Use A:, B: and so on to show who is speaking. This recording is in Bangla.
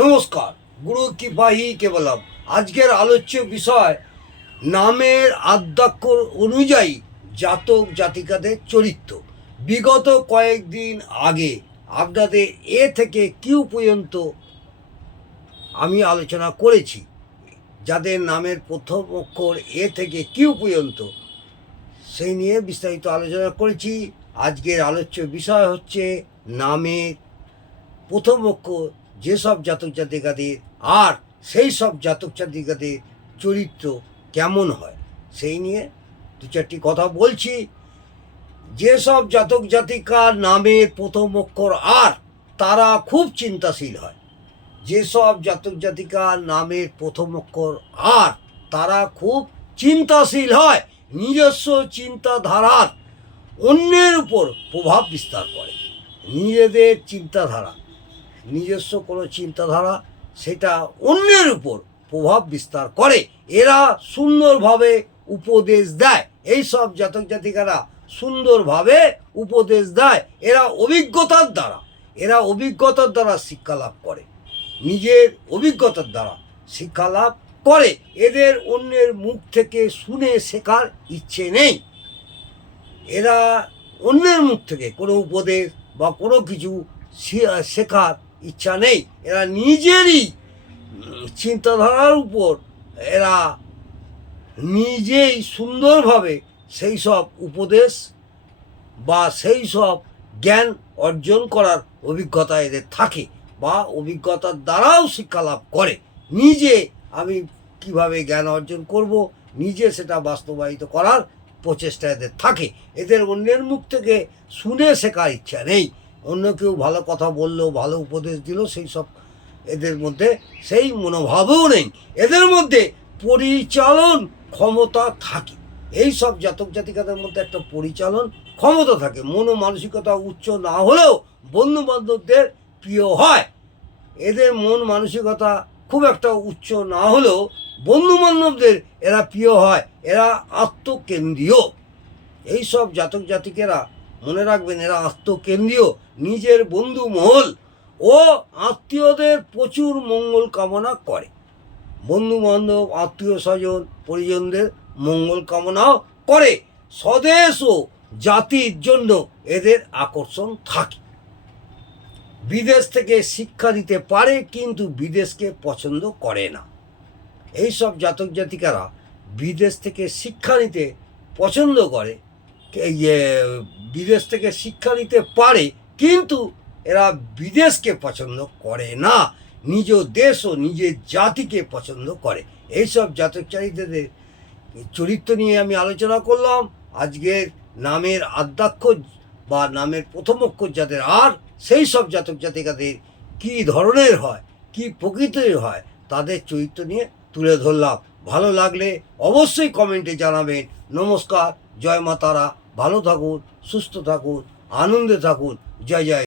A: নমস্কার, গুরু কিপাহি কেবলম। আজকের আলোচ্য বিষয় নামের আদ্যাক্ষ অনুযায়ী জাতক জাতিকাদের চরিত্র। বিগত কয়েকদিন আগে আপনাদের এ থেকে কিউ পর্যন্ত আমি আলোচনা করেছি, যাদের নামের প্রথম অক্ষর এ থেকে কিউ পর্যন্ত। সেই নিয়ে বিস্তারিত আলোচনা করেছি। আজকের আলোচ্য বিষয় হচ্ছে নামের প্রথম অক্ষর যেসব জাতক জাতিকাদের আর সেই সব জাতক জাতিকাদের চরিত্র কেমন হয়, সেই নিয়ে দু চারটি কথা বলছি। যেসব জাতক জাতিকার নামের প্রথম অক্ষর আর, তারা খুব চিন্তাশীল হয়। যেসব জাতক জাতিকার নামের প্রথম অক্ষর আর, তারা খুব চিন্তাশীল হয়, নিজস্ব চিন্তাধারার অন্যের উপর প্রভাব বিস্তার করে। নিজেদের চিন্তাধারা নিজস্ব কোনো চিন্তাধারা সেটা অন্যের উপর প্রভাব বিস্তার করে। এরা সুন্দরভাবে উপদেশ দেয়। এই সব জাতক জাতিকারা সুন্দরভাবে উপদেশ দেয়। এরা অভিজ্ঞতার দ্বারা। এরা অভিজ্ঞতার দ্বারা শিক্ষা লাভ করে। নিজের অভিজ্ঞতার দ্বারা শিক্ষা লাভ করে। এদের অন্যের মুখ থেকে শুনে শেখার ইচ্ছে নেই। এরা অন্যের মুখ থেকে কোনো উপদেশ বা কোনো কিছু শেখার ইচ্ছা নেই, এরা নিজেরই চিন্তাধারার উপর, এরা নিজেই সুন্দরভাবে সেই সব উপদেশ বা সেই সব জ্ঞান অর্জন করার অভিজ্ঞতা এদের থাকে বা অভিজ্ঞতার দ্বারাও শিক্ষা লাভ করে। নিজে আমি কীভাবে জ্ঞান অর্জন করব, নিজে সেটা বাস্তবায়িত করার প্রচেষ্টা এদের থাকে। এদের অন্যের মুখ থেকে শুনে শেখার ইচ্ছা নেই। অন্য কেউ ভালো কথা বলল ভালো উপদেশ দিল সেই সব এদের মধ্যে সেই মনোভাবও নেই। এদের মধ্যে পরিচালন ক্ষমতা থাকে। এই সব জাতক জাতিকাদের মধ্যে একটা পরিচালন ক্ষমতা থাকে। মন মানসিকতা উচ্চ না হলেও বন্ধু বান্ধবদের প্রিয় হয়। এদের মন মানসিকতা খুব একটা উচ্চ না হলেও বন্ধু বান্ধবদের এরা প্রিয় হয়। এরা আত্মকেন্দ্রীয়। এই সব জাতক জাতিকেরা মনে রাখবেন, এরা আত্মকেন্দ্রীয়, নিজের বন্ধু মহল। ও আত্মীয়দের প্রচুর মঙ্গল কামনা করে। বন্ধু বান্ধব, আত্মীয় স্বজন, পরিজনদের মঙ্গল কামনাও করে। স্বদেশ ও জাতির জন্য এদের আকর্ষণ থাকে। বিদেশ থেকে শিক্ষা দিতে পারে, কিন্তু বিদেশকে পছন্দ করে না। এই সব জাতক জাতিকারা বিদেশ থেকে শিক্ষা নিতে পছন্দ করে। বিদেশ থেকে শিক্ষা নিতে পারে, কিন্তু এরা বিদেশকে পছন্দ করে না। নিজ দেশ ও নিজের জাতিকে পছন্দ করে। এইসব জাতক চারিত্রদের চরিত্র নিয়ে আমি আলোচনা করলাম। আজকের নামের আদ্যাক্ষর বা নামের প্রথম অক্ষর যাদের আর, সেই সব জাতক জাতিকাদের কী ধরনের হয়, কী প্রকৃতির হয়, তাদের চরিত্র নিয়ে তুলে ধরলাম। ভালো লাগলে অবশ্যই কমেন্টে জানাবেন। নমস্কার, জয় মা তারা। ভালো থাকুন সুস্থ থাকুন আনন্দে থাকুন। জয় জয়।